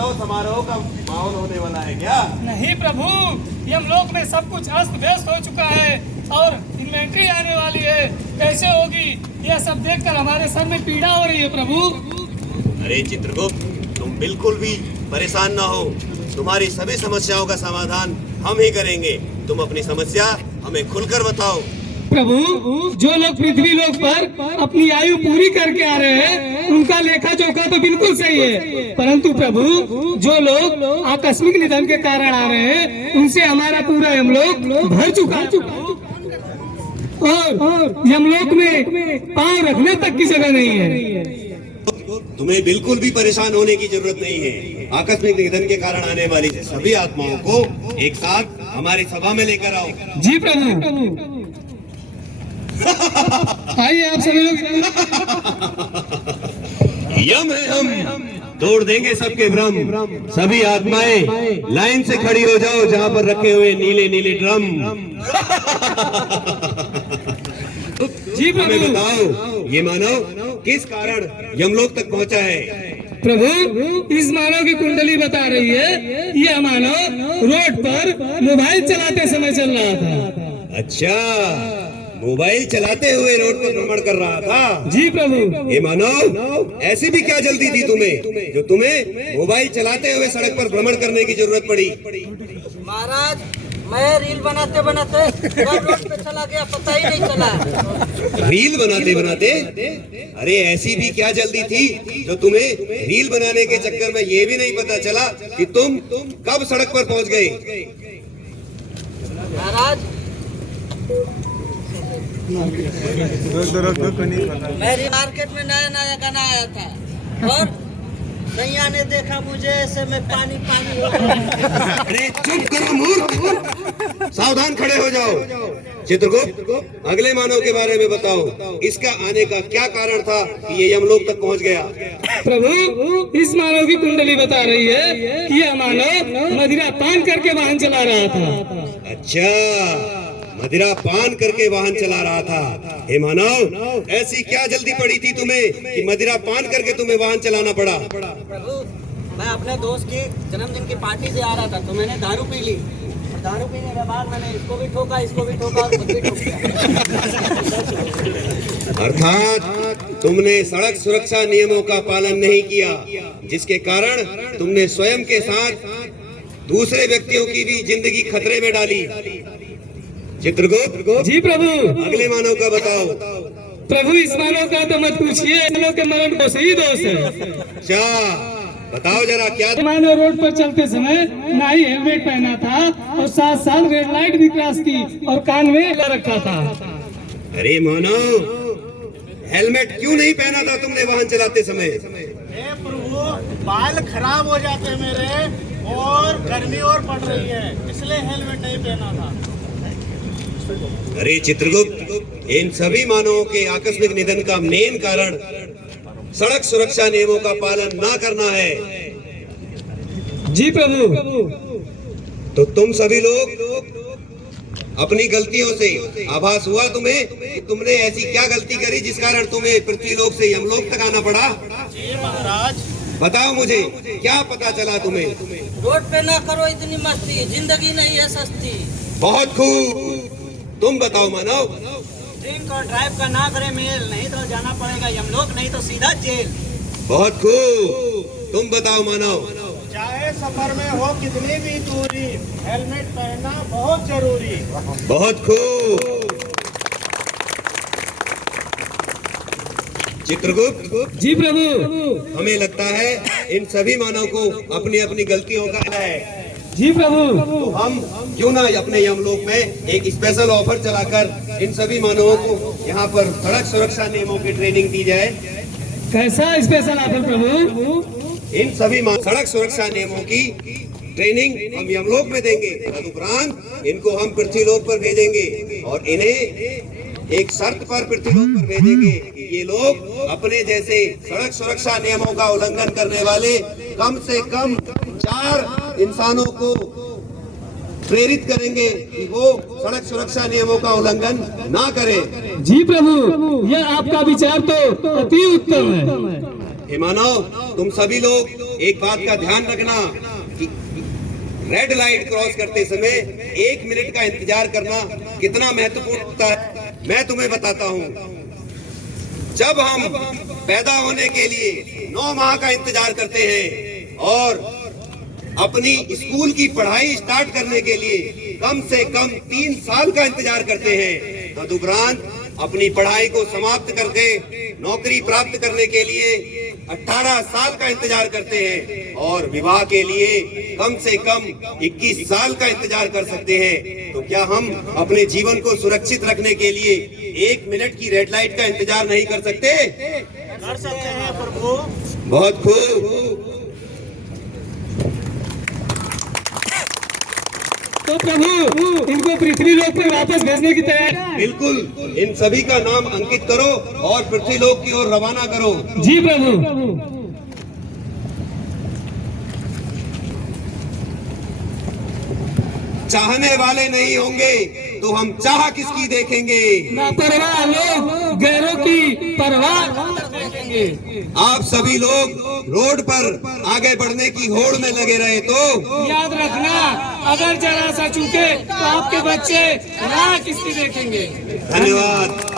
उत्सव समारोह का माहौल होने वाला है क्या? नहीं प्रभु, यमलोक में सब कुछ अस्त व्यस्त हो चुका है और इन्वेंट्री आने वाली है। कैसे होगी? यह सब देखकर हमारे सर में पीड़ा हो रही है प्रभु। अरे चित्रगुप्त, तुम बिल्कुल भी परेशान ना हो। तुम्हारी सभी समस्याओं का समाधान हम ही करेंगे। तुम अपनी समस्या हमें खुलकर बताओ। प्रभु, जो लोग पृथ्वी लोक पर अपनी आयु पूरी करके आ रहे हैं उनका लेखा जोखा तो बिल्कुल सही है, परंतु प्रभु जो लोग आकस्मिक निधन के कारण आ रहे हैं उनसे हमारा पूरा यमलोक भर चुका है और यमलोक में पांव रखने तक की जगह नहीं है। तुम्हें बिल्कुल भी परेशान होने की जरूरत नहीं है। आकस्मिक निधन के कारण आने वाली सभी आत्माओं को एक साथ हमारी सभा में लेकर आओ। जी प्रभु, आइए आप सभी लोग। यम है हम, तोड़ देंगे सबके भ्रम। सभी आत्माएं लाइन से खड़ी हो जाओ जहां पर रखे हुए नीले नीले ड्रम। जी प्रभु, हमें बताओ, ये मानव किस कारण यमलोक तक पहुंचा है? प्रभु, इस मानव की कुंडली बता रही है यह मानव रोड पर मोबाइल चलाते समय चल रहा था। अच्छा, मोबाइल चलाते हुए रोड पर भ्रमण कर रहा था? जी प्रभु। ये मानव, ऐसी भी क्या जल्दी थी तुम्हें जो तुम्हें मोबाइल चलाते हुए सड़क पर भ्रमण करने की जरूरत पड़ी? महाराज, मैं रील बनाते बनाते रोड पे चला गया, पता ही नहीं चला। रील बनाते बनाते? अरे ऐसी भी क्या जल्दी थी जो तुम्हें रील बनाने के चक्कर में ये भी नहीं पता चला कि तुम कब सड़क पर पहुंच गए? महाराज, मेरी मार्केट में नया नया गाना आया था और सैया ने देखा मुझे, ऐसे में पानी पानी हो गया। अरे चुप करो मूर्ख, सावधान खड़े हो जाओ। चित्रगुप्त, अगले मानव के बारे में बताओ। इसका आने का क्या कारण था कि ये यमलोक तक पहुंच गया? प्रभु, इस मानव की कुंडली बता रही है कि यह मानव मदिरा पान करके वाहन चला रहा था। अच्छा, मदिरा पान करके वाहन चला रहा था। हे मानव, ऐसी क्या जल्दी पड़ी थी तुम्हें कि मदिरा पान करके तुम्हें वाहन चलाना पड़ा? प्रभु, मैं अपने दोस्त की जन्मदिन की पार्टी से आ रहा था तो मैंने दारू पी ली और दारू पीने के बाद मैंने इसको भी ठोका, इसको भी ठोका और खुद भी ठोक दिया। अर्थात तुमने सड़क सुरक्षा नियमों का पालन नहीं किया, जिसके कारण तुमने स्वयं के साथ दूसरे व्यक्तियों की भी जिंदगी खतरे में डाली। चित्रगुप्त, जी प्रभु। अगले मानव का बताओ। प्रभु, इस मानव का तो मत पूछिए, मानव के मरण को सही दोष है। अच्छा, बताओ जरा क्या? मानव रोड पर चलते समय ना ही हेलमेट पहना था और साथ साथ रेड लाइट भी क्रॉस की और कान में लगा रखा था। अरे मानव, हेलमेट क्यों नहीं पहना था तुमने वाहन चलाते समय? प्रभु, बाल खराब हो जाते हैं मेरे और गर्मी और पड़ रही है, इसलिए हेलमेट नहीं पहना था। अरे चित्रगुप्त, इन सभी मानवों के आकस्मिक निधन का मेन कारण सड़क सुरक्षा नियमों का पालन ना करना है। जी प्रभु। तो तुम सभी लोग अपनी गलतियों से आभास हुआ तुम्हें कि तुमने ऐसी क्या गलती करी जिस कारण तुम्हें पृथ्वीलोक से यमलोक तक आना पड़ा? जी महाराज। बताओ मुझे, क्या पता चला तुम्हें? रोड पे ना करो इतनी मस्ती, जिंदगी नहीं है सस्ती। बहुत खूब, तुम बताओ मानव। ड्रिंक और ड्राइव का ना करे मेल, नहीं तो जाना पड़ेगा यमलोक, नहीं तो सीधा जेल। बहुत खूब, तुम बताओ मानव। चाहे सफर में हो कितनी भी दूरी, हेलमेट पहनना बहुत जरूरी। बहुत खूब। चित्रगुप्त, जी प्रभु। हमें लगता है इन सभी मानव को अपनी अपनी गलतियों का है। जी प्रभु। तो हम क्यों ना अपने यमलोक में एक स्पेशल ऑफर चलाकर इन सभी मानवों को यहाँ पर सड़क सुरक्षा नियमों की ट्रेनिंग दी जाए। कैसा स्पेशल ऑफर प्रभु? इन सभी सड़क सुरक्षा नियमों की ट्रेनिंग हम यमलोक में देंगे, तदुपरांत इनको हम पृथ्वीलोक पर भेजेंगे और इन्हें एक शर्त पर पृथ्वीलोक पर भेजेंगे कि ये लोग अपने जैसे सड़क सुरक्षा नियमों का उल्लंघन करने वाले कम से कम 4 इंसानों को प्रेरित करेंगे कि वो सड़क सुरक्षा नियमों का उल्लंघन ना करें। जी प्रभु, यह आपका विचार तो अति उत्तम है। हे मानव, तुम सभी लोग एक बात का ध्यान रखना कि रेड लाइट क्रॉस करते समय 1 मिनट का इंतजार करना कितना महत्वपूर्ण होता है मैं तुम्हें बताता हूँ। जब हम पैदा होने के लिए 9 माह का इंतजार करते हैं और अपनी स्कूल की पढ़ाई स्टार्ट करने के लिए कम से कम 3 साल का इंतजार करते हैं, तदुपरांत अपनी पढ़ाई को समाप्त करके नौकरी प्राप्त करने के लिए 18 साल का इंतजार करते हैं और विवाह के लिए कम से कम 21 साल का इंतजार कर सकते हैं। तो क्या हम अपने जीवन को सुरक्षित रखने के लिए 1 मिनट की रेड लाइट का इंतजार नहीं कर सकते? कर सकते हैं प्रभु। बहुत खूब। तो प्रभु इनको पृथ्वी लोक पर वापस भेजने की तैयारी। बिल्कुल, इन सभी का नाम अंकित करो और पृथ्वीलोक की ओर रवाना करो। जी प्रभु। चाहने वाले नहीं होंगे तो हम चाह किसकी देखेंगे? लापरवाह लोग गैरों की परवाह देखेंगे। आप सभी लोग रोड पर आगे बढ़ने की होड़ में लगे रहे तो याद रखना, अगर जरा सा चूके तो आपके बच्चे राह किसकी देखेंगे। धन्यवाद।